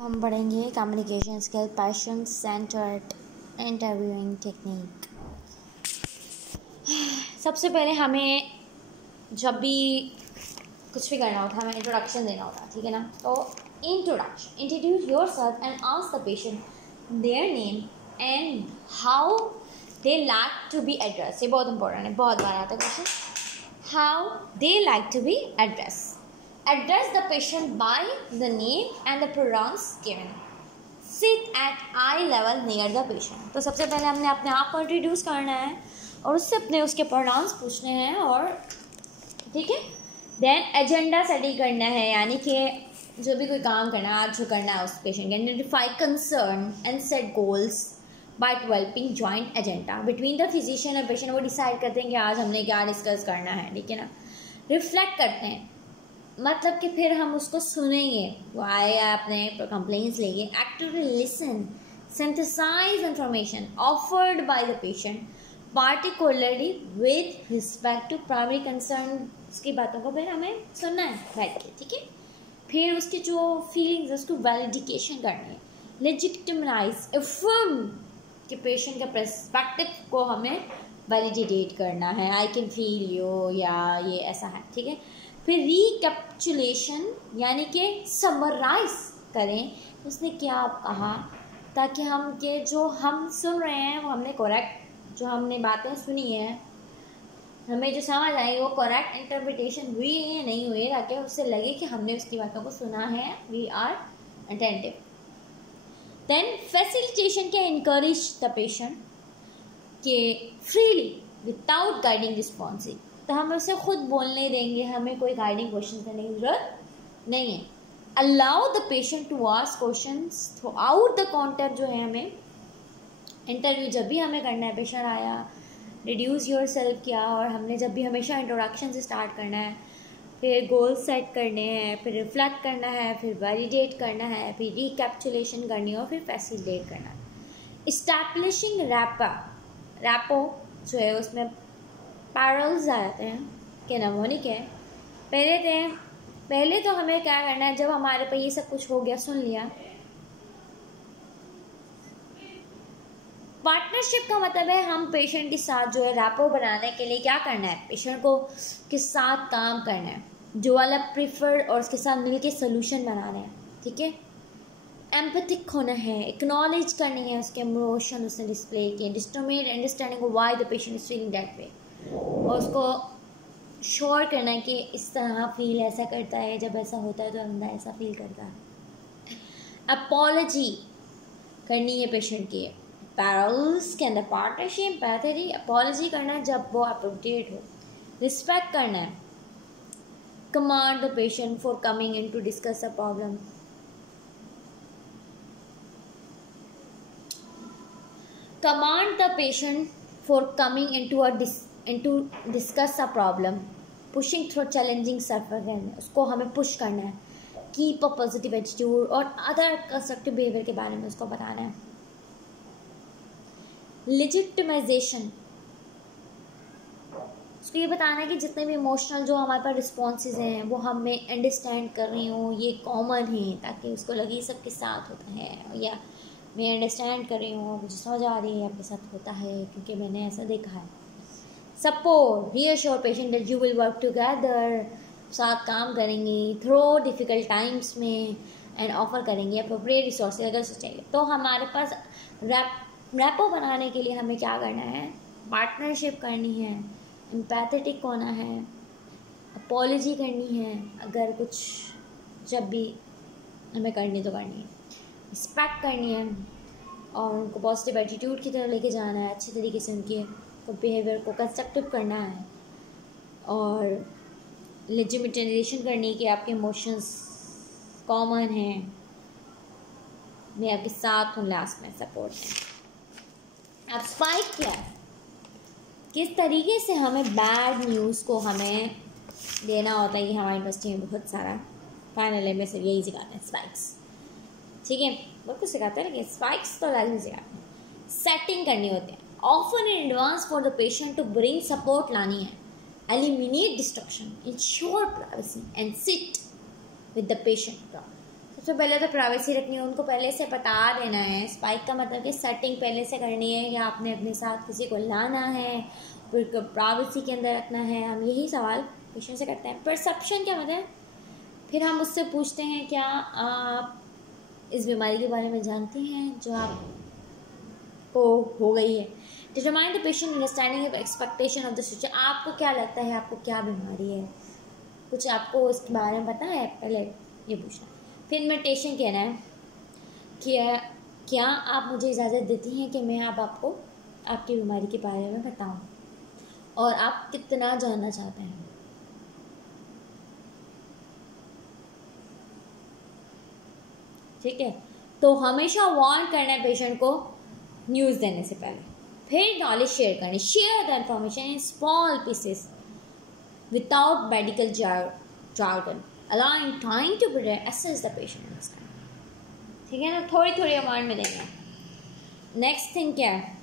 हम पढ़ेंगे communication skill, passion centred interviewing technique. सबसे पहले हमें जब भी कुछ भी करना होता है हमें इंट्रोडक्शन देना होता है, ठीक है ना। तो introduction, introduce yourself and ask the patient their name and how they like to be address. ये बहुत इंपॉर्टेंट है, बहुत बार आता है question. How they like to be address, address the patient by the name and the pronouns given. Sit at eye level near the patient. तो सबसे पहले हमने अपने आप को इंट्रोड्यूस करना है और उससे अपने उसके प्रोनाउंस पूछने हैं, और ठीक है। देन एजेंडा स्टडी करना है, यानी कि जो भी कोई काम करना है, आज जो करना है उस पेशेंट के। Identify concern and set goals by developing joint agenda between the physician और पेशेंट। वो डिसाइड करते हैं कि आज हमने क्या डिस्कस करना है, ठीक है ना। रिफ्लेक्ट करते हैं, मतलब कि फिर हम उसको सुनेंगे, वो आएगा अपने कंप्लेंट्स लेंगे। Actively listen, synthesize information offered by the patient particularly with respect to primary concern की बातों को फिर हमें सुनना है बैठ के, ठीक है। फिर उसकी जो फीलिंग्स है उसको वैलिडिकेशन करनी है। लेजिटिमाइज, अफर्म कि पेशेंट के पर्सपेक्टिव को हमें वैलिडेट करना है। आई कैन फील यू, या ये ऐसा है, ठीक है। फिर रिकैप्चुलेशन, यानी कि समराइज करें उसने क्या कहा, ताकि हम के जो हम सुन रहे हैं वो हमने करेक्ट, जो हमने बातें सुनी है हमें जो समझ आई वो करेक्ट इंटरप्रिटेशन हुई है या नहीं हुई है, ताकि उससे लगे कि हमने उसकी बातों को सुना है, we are attentive. Then facilitation के इनकरेज द पेशेंट के फ्रीली विदाउट गाइडिंग रिस्पॉन्सिव। तो हम उसे खुद बोलने देंगे, हमें कोई गाइडिंग क्वेश्चन करने की जरूरत नहीं है। Allow the patient to ask questions throughout the context, जो है हमें इंटरव्यू जब भी हमें करना है, पेशेंट आया, रिड्यूस योर सेल्फ किया, और हमने जब भी हमेशा इंट्रोडक्शन से स्टार्ट करना है, फिर गोल सेट करने हैं, फिर रिफ्लेक्ट करना है, फिर वैलिडेट करना है, फिर रिकैप्चुलेशन करनी है, और फिर फैसिलिटेट करना है। इस्टेब्लिशिंग रैपो जो है उसमें पैरल्स आ जाते हैं कि नमोनिक है। पहले तो हमें क्या करना है, जब हमारे पे ये सब कुछ हो गया, सुन लिया, पार्टनरशिप का मतलब है हम पेशेंट के साथ जो है रैपो बनाने के लिए क्या करना है, पेशेंट को के साथ काम करना है, जो वाला प्रीफर, और उसके साथ मिलके सोल्यूशन बनाना है, ठीक है। एम्पैथिक होना है, एक्नॉलेज करनी है उसके इमोशन, उसने डिस्प्ले किए, डिस्टोमेट understanding why the patient is feeling that way, और उसको श्योर करना है कि इस तरह फील ऐसा करता है, जब ऐसा होता है तो बंदा ऐसा फील करता है। अपॉलॉजी करनी है पेशेंट की। पैरल्स के अंदर पार्टनरशिप, पैथरी, अपॉलॉजी करना है जब वो अप्रोप्रिएट हो। रिस्पेक्ट करना है। Command the patient for coming in to discuss a problem. Command the patient for coming into discuss a problem, pushing through challenging circumstances। उसको हमें पुश करना है, कीप अ पॉजिटिव एटीट्यूड, और अदर कंस्ट्रक्टिव बिहेवियर के बारे में उसको बताना है। लेजिटिमाइजेशन, उसको ये बताना है कि जितने भी इमोशनल जो हमारे पास रिस्पॉन्सेज हैं वो हमें अंडरस्टैंड कर रही हूँ, ये कॉमन है, ताकि उसको लगे सबके साथ होता है, या मैं अंडरस्टैंड कर रही हूँ, मुझे समझ आ रही है आपके साथ होता है क्योंकि मैंने ऐसा देखा है। Support, reassure patient that you will work together, साथ काम करेंगे थ्रू डिफ़िकल्ट टाइम्स में, एंड ऑफर करेंगे अप्रोप्रिएट रिसोर्सेज अगर चाहिए। तो हमारे पास रैपो बनाने के लिए हमें क्या करना है, पार्टनरशिप करनी है, एम्पैथेटिक होना है, अपॉलॉजी करनी है अगर कुछ जब भी हमें करनी तो करनी है, रिस्पेक्ट करनी है, और उनको पॉजिटिव एटीट्यूड की तरह लेके जाना है, अच्छी तरीके से उनके बिहेवियर को कंस्ट्रक्टिव करना है, और लेजिटिमाइजेशन करनी है कि आपके इमोशंस कॉमन हैं, मैं आपके साथ हूँ, लास्ट में सपोर्ट है। अब स्पाइक क्या है, किस तरीके से हमें बैड न्यूज़ को हमें देना होता है, ये हमारी यूनिवर्सिटी में बहुत सारा फाइनल में सिर्फ यही सिखाते हैं, स्पाइक्स, ठीक है। बहुत कुछ सिखाते हैं लेकिन स्पाइक्स तो लाजमी सिखाते हैं। सेटिंग करनी होती है, offer in advance for the patient to bring support लानी है। Eliminate destruction, ensure privacy and sit with the patient. सबसे पहले तो प्राइवेसी रखनी है, उनको पहले से बता देना है। स्पाइक का मतलब कि सेटिंग पहले से करनी है, या आपने अपने साथ किसी को लाना है, फिर प्राइवेसी के अंदर रखना है। हम यही सवाल पेशेंट से करते हैं। परसेप्शन क्या मतलब है? फिर हम उससे पूछते हैं क्या आप इस बीमारी के बारे में जानती हैं जो आपको हो गई है। Determine the patient understanding of expectation of the future. आपको क्या लगता है, आपको क्या बीमारी है, कुछ आपको उसके बारे में पता है, पहले ये पूछना। फिर इन्विटेशन कहना है कि क्या आप मुझे इजाज़त देती हैं कि मैं आपको आपकी बीमारी के बारे में बताऊं, और आप कितना जानना चाहते हैं। ठीक है, तो हमेशा वार्न करना है पेशेंट को न्यूज़ देने से पहले। फिर नॉलेज शेयर करनी, share the information in small pieces without medical jargon, allowing time to better assess the patient। ठीक है ना, थोड़ी थोड़ी अमाउंट में देंगे। नेक्स्ट थिंग क्या है,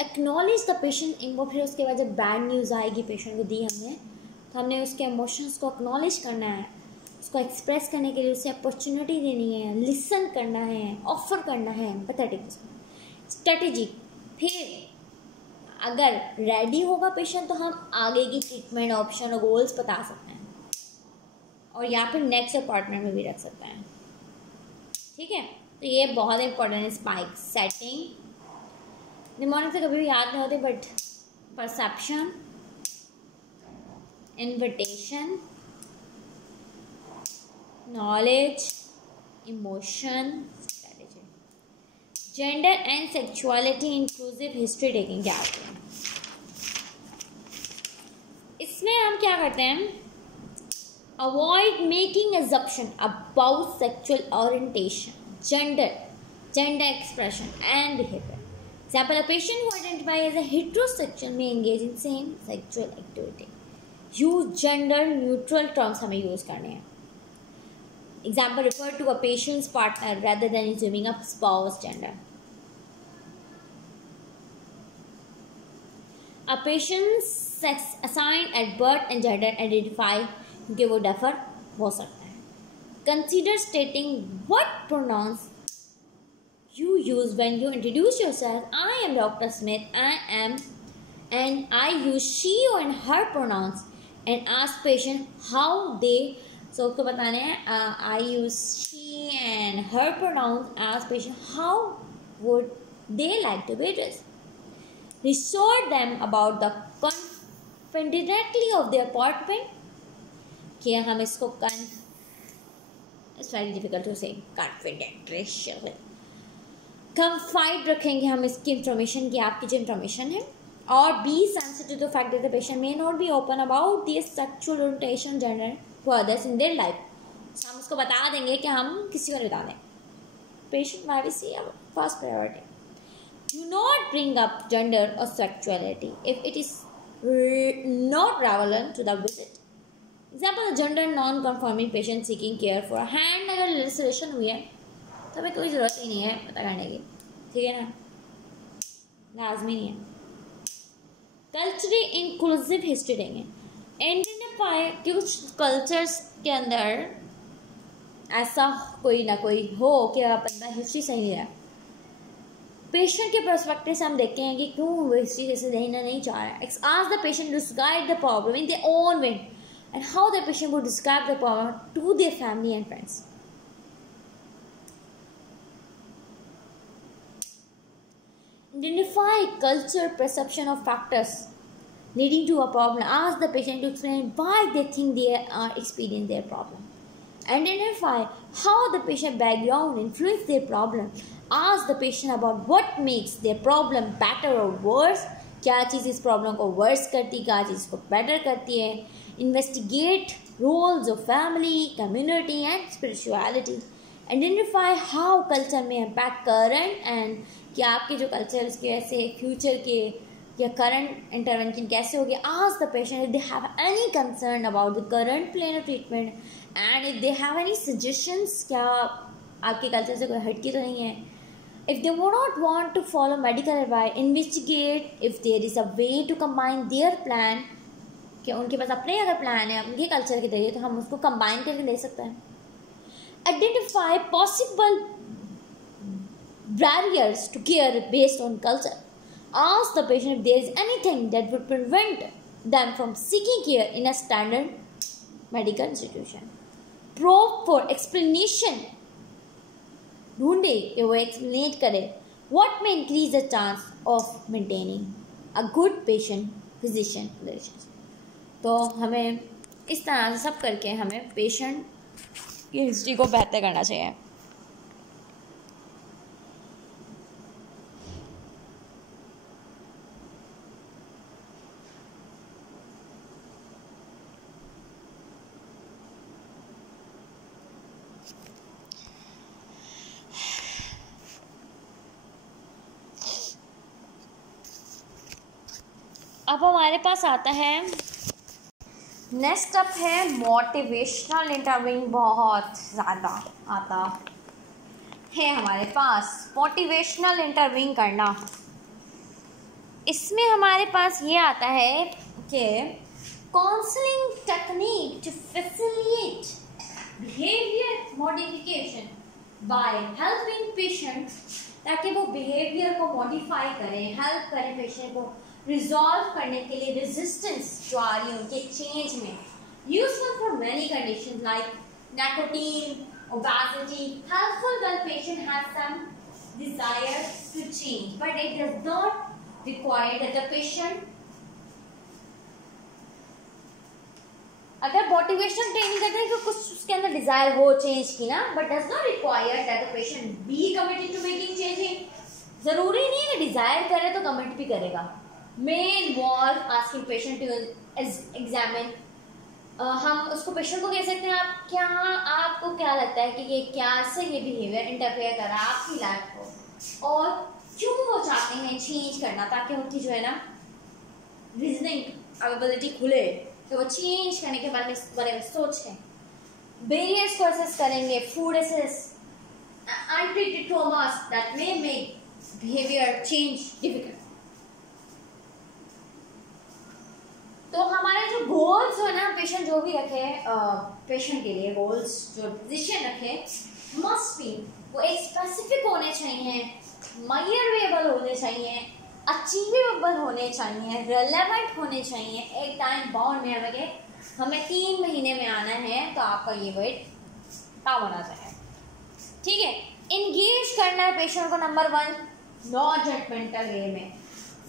एक्नॉलेज द पेशेंट इमो। फिर उसके बाद जब बैड न्यूज़ आएगी पेशेंट को दी हमने, तो हमने उसके इमोशंस को एक्नॉलेज करना है, उसको एक्सप्रेस करने के लिए उसे अपॉर्चुनिटी देनी है, लिसन करना है, ऑफर करना है, एम्पैथेटिक स्ट्रेटजी। फिर अगर रेडी होगा पेशेंट तो हम आगे की ट्रीटमेंट ऑप्शन और गोल्स बता सकते हैं, और या फिर नेक्स्ट पार्टनर में भी रख सकते हैं। ठीक है, तो ये बहुत इंपॉर्टेंट है। स्पाइक सेटिंग निमोनिक से कभी भी याद नहीं होती, but perception, invitation, knowledge, emotion, strategy, gender and sexuality, inclusive history taking. क्या होते हैं इसमें? हम क्या करते हैं, avoid making assumption about sexual orientation, gender expression and behavior. Example, a patient who identifies as a heterosexual may engage in same sexual activity. Use gender neutral terms हमें use करने हैं। Example, refer to a patient's partner rather than assuming a spouse gender. A patient's sex assigned at birth and gender identify क्योंकि वो differ हो सकता है। Consider stating what pronouns you use when you introduce yourself. I am Dr. Smith. And I use she and her pronouns, and ask patient how they. So आपको बताना है I use she and her pronouns. Ask patient how would they like to be addressed. Reassure them about the confidentiality of their appointment. कि हम इसको it's very difficult to say confidential. कंफाइड रखेंगे हम इसकी information की, आपकी जो इंफॉर्मेशन है। और be sensitive to fact that the patient may not be open about their sexual orientation gender to others in their life. हम उसको बता देंगे कि हम किसी को नहीं बता दें। Patient privacy first priority. Do not bring up gender और sexuality if it is not relevant to the visit. Example, gender non conforming patient seeking care for hand अगर लेजिस्लेशन हुई है तो हमें कोई ज़रूरत ही नहीं है पता करने की। ठीक है ना, लाजमी नहीं है। कल्चरली इंक्लूसिव हिस्ट्री देंगे। आइडेंटिफाई कि कुछ कल्चर्स के अंदर ऐसा कोई ना कोई हो कि बंदा हिस्ट्री सही नहीं रहा। पेशेंट के पर्सपेक्टिव से हम देखते हैं कि क्यों वो हिस्ट्री जैसे देना नहीं चाह रहा है। Ask the patient to describe the problem in their own way and how the patient would describe the problem to their family and friends. Identify culture perception of factors leading to a problem. Ask the patient to explain why they think they are experiencing their problem. Identify how the patient background influences their problem. Ask the patient about what makes their problem better or worse. क्या चीज़ इस problem को verse करती, क्या चीज़ को better करती है। Investigate roles of family, community and spirituality. Identify how culture may impact current and क्या आपके जो कल्चर उसकी वजह से फ्यूचर के या करंट इंटरवेंशन कैसे होगी। Ask the patient if they have any concern about the current plan of treatment and if they have any suggestions, क्या आपके कल्चर से कोई हटकी तो नहीं है। If they do not want to follow medical advice, investigate if there is a way to combine their plan कि उनके पास अपने अगर प्लान है उनके कल्चर के जरिए, तो हम उसको कंबाइन करके दे सकते हैं. Identify possible barriers to care based on culture. Ask the patient if there is anything that would prevent them from seeking care in a standard medical institution. Probe for explanation. ढूंढे कि वो explain करे what may increase the chance of maintaining a good patient-physician relationship. तो हमें इस तरह से सब करके हमें पेशेंट की हिस्ट्री को बेहतर करना चाहिए. अब हमारे पास आता है नेक्स्ट अप है मोटिवेशनल इंटरव्यूइंग. बहुत ज़्यादा आता है हमारे पास मोटिवेशनल इंटरव्यूइंग करना. इसमें हमारे पास ये आता है कि counselling technique to facilitate behaviour modification by helping patient, ताकि वो बिहेवियर को मॉडिफाई करें, हेल्प करें पेशेंट को रिजॉल्व करने के लिए रेजिस्टेंस जो आ रही है उनके चेंज में. Useful for many conditions like nicotine, obesity. Helpful when patient has some desire to change but it does not require that the patient. अगर मोटिवेशनल ट्रेनिंग करते हैं तो कुछ उसके अंदर डिजायर हो चेंज की ना, but does not require that the patient be committed to making changing. जरूरी नहीं है कि डिजायर करे तो कमिट भी करेगा. may involve asking patient to examine. हम उसको पेशेंट को कह सकते हैं आपको क्या लगता है कि ये क्या से ये बिहेवियर इंटरफेयर कर रहा है आपकी लाइफ को, और क्यों वो चाहते हैं चेंज करना, ताकि उनकी जो है ना रीजनिंग एबिलिटी खुले, कि वो चेंज करने के बारे में सोचें. बैरियर्स को असेस करेंगे, food assess, untreated traumas that may make behaviour change difficult. तो हमारे जो गोल्स है ना, पेशेंट जो भी रखे पेशेंट के लिए गोल्स जो डिसीजन रखे मस्ट बी, वो एक स्पेसिफिक होने चाहिए, मेजरेबल होने चाहिए, अचीवेबल होने चाहिए, रिलेवेंट होने चाहिए. एक टाइम बाउंड में हमें 3 महीने में आना है तो आपका ये वेट कम होना चाहिए. ठीक है. इंगेज करना है पेशेंट को. नंबर 1, नॉट जजमेंटल वे में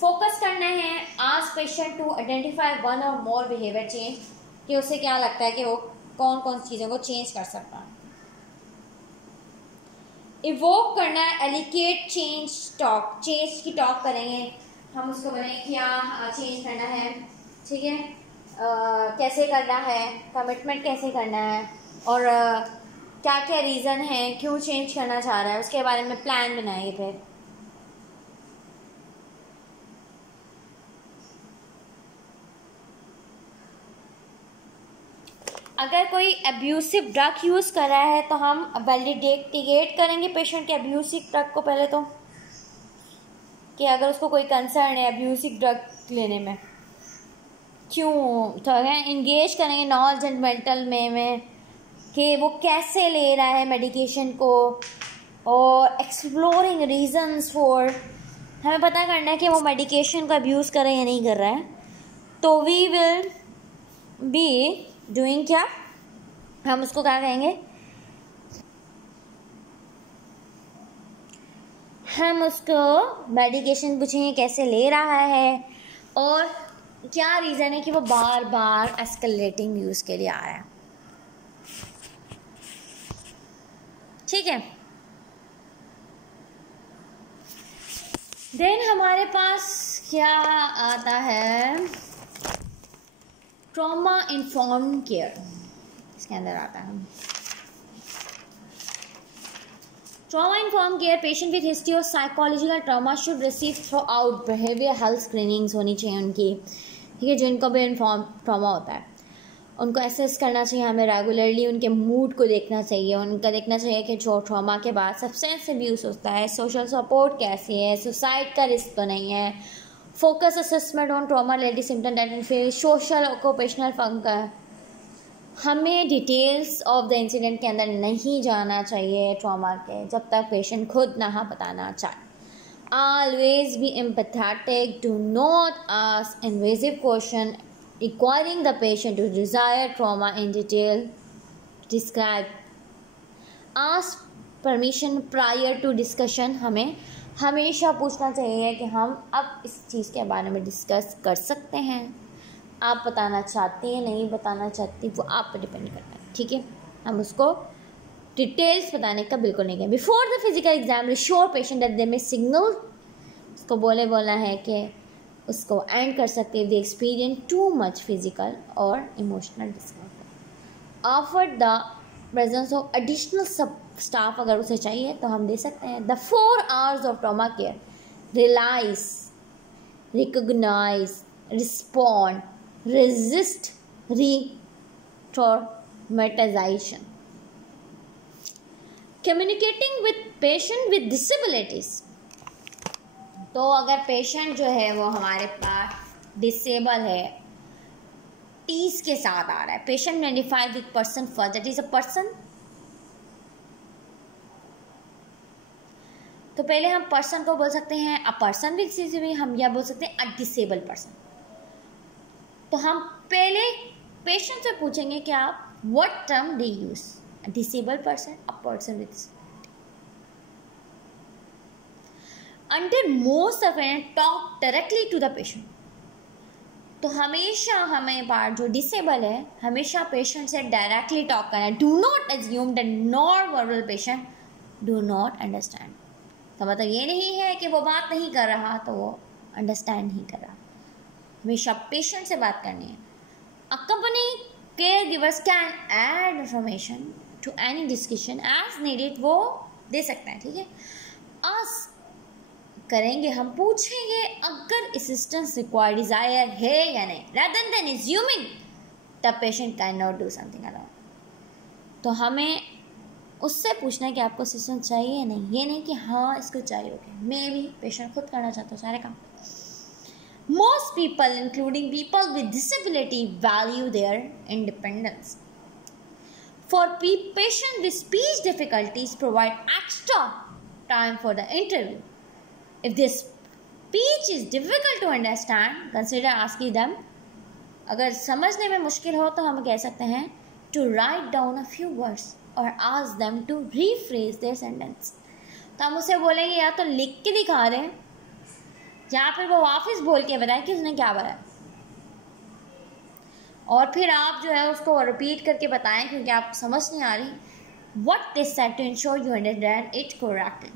फोकस करना है. आस्क पेशेंट टू आइडेंटिफाई 1 और मोर बिहेवियर चेंज, कि उसे क्या लगता है कि वो कौन कौन सी चीज़ों को चेंज कर सकता है. इवोक करना है. एलिकेट चेंज टॉक, चेंज की टॉक करेंगे हम, उसको बोलेंगे क्या चेंज करना है. ठीक है. कैसे करना है, कमिटमेंट कैसे करना है, और क्या क्या रीज़न है क्यों चेंज करना चाह रहा है, उसके बारे में प्लान बनाएंगे. फिर अगर कोई अब्यूसिव ड्रग यूज़ कर रहा है तो हम वैलिडेट करेंगे पेशेंट के अब्यूसिव ड्रग को पहले, तो कि अगर उसको कोई कंसर्न है अब्यूसिव ड्रग लेने में क्यों, तो इंगेज करेंगे नॉन जजमेंटल में कि वो कैसे ले रहा है मेडिकेशन को, और एक्सप्लोरिंग रीजंस फॉर, हमें पता करना है कि वो मेडिकेशन का अब्यूज़ कर रहा है या नहीं कर रहा है. तो वी विल बी डूइंग क्या, हम उसको क्या कहेंगे, हम उसको मेडिकेशन पूछेंगे कैसे ले रहा है और क्या रीज़न है कि वो बार बार एस्केलेटिंग यूज़ के लिए आ रहा है. ठीक है. देन हमारे पास क्या आता है, ट्रॉमा इन्फॉर्म्ड केयर. इसके अंदर आता है trauma informed care. Patient with history of psychological trauma should receive through out behaviour health screenings होनी चाहिए उनकी. ठीक है. जिनको भी इन्फॉर्म ट्रॉमा होता है उनको एसेस करना चाहिए हमें रेगुलरली. उनके मूड को देखना चाहिए, उनका देखना चाहिए कि जो ट्रॉमा के बाद सब्सटेंस अब्यूज़ होता है, सोशल सपोर्ट कैसी है, सुसाइड का रिस्क तो नहीं है, focus assessment on trauma related symptom that impair, social occupational function. हमें डिटेल्स ऑफ द इंसिडेंट के अंदर नहीं जाना चाहिए ट्रॉमा के जब तक पेशेंट खुद ना बताना चाहे। Always be empathetic. Do not ask invasive question requiring the patient to desire trauma in detail. Describe. Ask permission prior to discussion. हमें हमेशा पूछना चाहिए कि हम अब इस चीज़ के बारे में डिस्कस कर सकते हैं। आप बताना चाहते हैं नहीं बताना चाहते वो आप पर डिपेंड करता है, ठीक है। हम उसको डिटेल्स बताने का बिल्कुल नहीं कहें। Before the physical exam reassure patient that they may signal, उसको बोलना है कि उसको एंड कर सकते हैं the experience too much physical और emotional discomfort. Offer the presence of additional सब स्टाफ अगर उसे चाहिए तो हम दे सकते हैं। The 4 hours of trauma care realize, recognize, respond, resist re-traumatization. Communicating with patient with disabilities. तो अगर पेशेंट जो है वो हमारे पास डिसेबल है, टीज के साथ आ रहा है, patient identified with person first, that is a person. तो पहले हम पर्सन को बोल सकते हैं अ पर्सन विद डिसेबिलिटी, हम या बोल सकते हैं अ डिसेबल पर्सन। तो हम पहले पेशेंट से पूछेंगे कि आप what term they use, a disable person, a person with disability. Under most of and talk directly to the patient. तो हमेशा हमें बार जो डिसेबल है हमेशा पेशेंट से डायरेक्टली टॉक करना है। Do not assume that non verbal patient do not understand. तो मतलब ये नहीं है कि वो बात नहीं कर रहा तो वो अंडरस्टैंड नहीं कर रहा, हमेशा पेशेंट से बात करनी है। A company caregivers can add information to any discussion as needed, वो दे सकते हैं, ठीक है। आस्क करेंगे, हम पूछेंगे अगर असिस्टेंस रिक्वायर्ड डिजायर है या नहीं, rather than assuming the patient cannot do something alone। तो हमें उससे पूछना है कि आपको असिस्टेंस चाहिए या नहीं, ये नहीं कि हाँ इसको चाहिए, ओके मे बी पेशेंट खुद करना चाहता है सारे काम। Most people, including people with disability, value their independence. For patients with speech difficulties, provide extra time for the interview. If this speech is difficult to understand, consider asking them. अगर समझने में मुश्किल हो तो हम कह सकते हैं to write down a few words or ask them to rephrase their sentence. तो हम उसे बोलेंगे या तो लिख के दिखा रहे हैं या फिर वो वापस बोल के बताएं कि उसने क्या बोला, और फिर आप जो है उसको रिपीट करके बताएं क्योंकि आपको समझ नहीं आ रही। What they said to ensure you understand it correctly.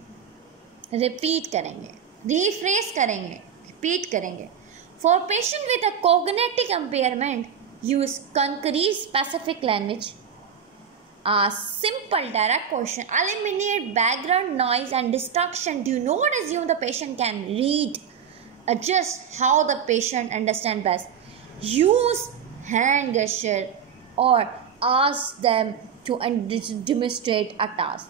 Repeat करेंगे, रिफ्रेश करेंगे, रिपीट करेंगे। For patient with a cognitive impairment use concrete specific language, ask simple direct question, eliminate background noise and distraction, do not assume the patient can read, adjust how the patient understand best, use hand gesture or ask them to demonstrate a task.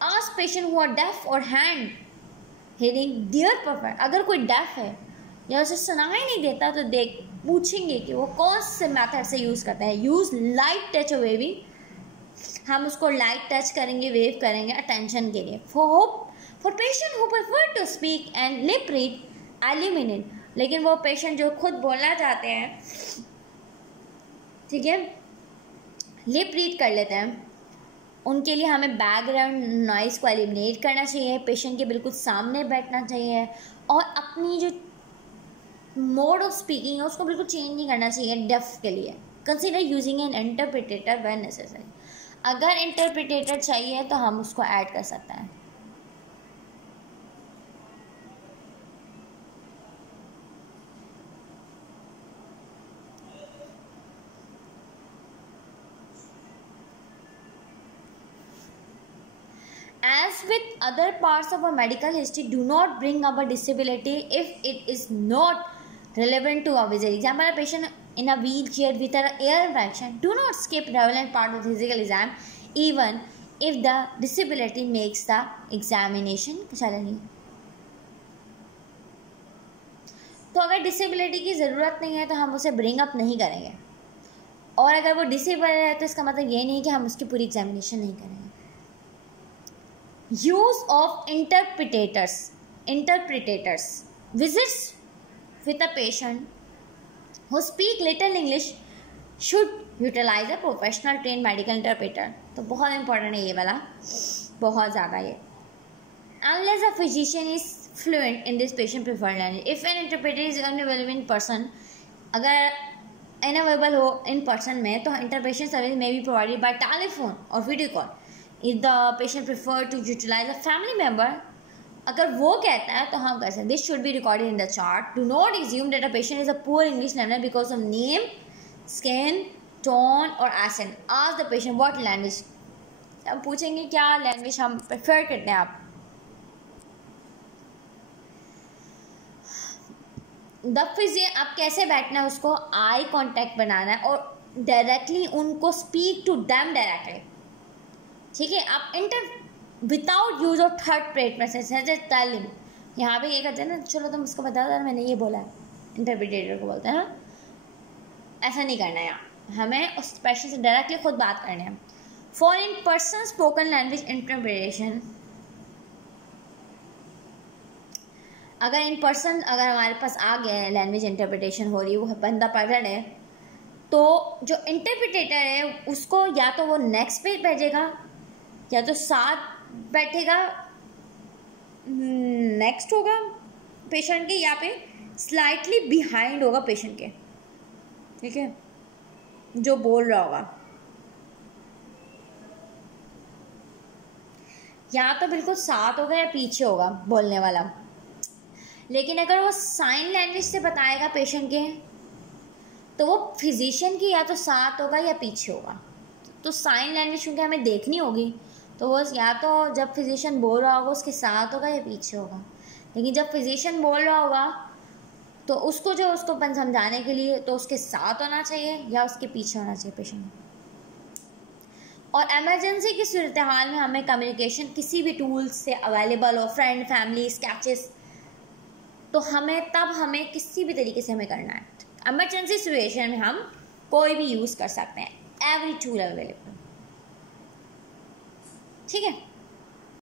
Ask patient who are deaf or hand hearing their preference। अगर कोई def है या उसे सुनाई नहीं देता तो पूछेंगे कि वो कौन से मेथड से यूज़ करता है। यूज़ लाइट टच और वेविंग, हम उसको लाइट टच करेंगे, वेव करेंगे अटेंशन के लिए। For patient who prefer to speak and lip read, eliminate, लेकिन वो पेशेंट जो खुद बोलना चाहते हैं, ठीक है, लिप रीड कर लेते हैं, उनके लिए हमें बैकग्राउंड नॉइज़ को एलिमिनेट करना चाहिए, पेशेंट के बिल्कुल सामने बैठना चाहिए और अपनी जो मोड ऑफ स्पीकिंग है उसको बिल्कुल चेंज नहीं करना चाहिए डेफ के लिए। Consider using an interpreter when necessary, अगर इंटरप्रिटेटर चाहिए तो हम उसको ऐड कर सकते हैं। As with other parts of a medical history, do not bring up a disability if it is not relevant to our visit. Example, a patient in a wheelchair with an ear infection. Do not skip relevant part of the physical exam, even if the disability makes the examination challenging. तो अगर disability की ज़रूरत नहीं है तो हम उसे bring up नहीं करेंगे, और अगर वो डिसेबल है तो इसका मतलब ये नहीं कि हम उसकी पूरी एग्जामिनेशन नहीं करेंगे। Use of interpreters visits with a patient who speak little English should utilize a professional trained medical interpreter। तो बहुत इंपॉर्टेंट है ये वाला, बहुत ज़्यादा ये। Unless a physician is fluent in this patient preferred language, if an interpreter is unavailable in person, अगर unavailable हो in person में तो interpretation service may be provided by telephone or video call। If the patient prefer to utilize a family member, अगर वो कहता है तो हम कर सकते। This should be recorded in the chart. Do not assume that a patient is a poor English learner because of name, skin, tone or accent. Ask the patient what language। अब पूछेंगे क्या लैंग्वेज हम prefer करते हैं आप। आप कैसे बैठना है, उसको आई कांटेक्ट बनाना है और डायरेक्टली उनको स्पीक टू देम डायरेक्टली, ठीक है। आप without use of third plate message tell him, यहाँ पे ये करते हैं ना, चलो तुम उसको बता दो मैंने ये बोला है, इंटरप्रिटेटर को बोलते हैं ना, ऐसा नहीं करना है। यहाँ हमें उस पेशेंट से डायरेक्टली खुद बात करनी है। For in person spoken language interpretation, अगर इन पर्सन अगर हमारे पास आ गया है, लैंग्वेज इंटरप्रिटेशन हो रही है, वो बंदा पकड़ है, तो जो इंटरप्रिटेटर है उसको या तो वो नेक्स्ट पेज भेजेगा या तो साथ बैठेगा, नेक्स्ट होगा पेशेंट के, यहाँ पे स्लाइटली बिहाइंड होगा पेशेंट के, ठीक है, जो बोल रहा होगा, या तो बिल्कुल साथ होगा या पीछे होगा बोलने वाला। लेकिन अगर वो साइन लैंग्वेज से बताएगा पेशेंट के, तो वो फिजिशियन की या तो साथ होगा या पीछे होगा। तो साइन लैंग्वेज क्योंकि हमें देखनी होगी, तो वो या तो जब फिजिशियन बोल रहा होगा उसके साथ होगा या पीछे होगा। लेकिन जब फिजिशियन बोल रहा होगा तो उसको समझाने के लिए तो उसके साथ होना चाहिए या उसके पीछे होना चाहिए पेशेंट। और एमरजेंसी की सूरत हाल में हमें कम्युनिकेशन किसी भी टूल्स से अवेलेबल हो, फ्रेंड, फैमिली, स्केचेस, तो हमें किसी भी तरीके से हमें करना है। इमरजेंसी सिचुएशन में हम कोई भी यूज़ कर सकते हैं, एवरी टूल अवेलेबल, ठीक है।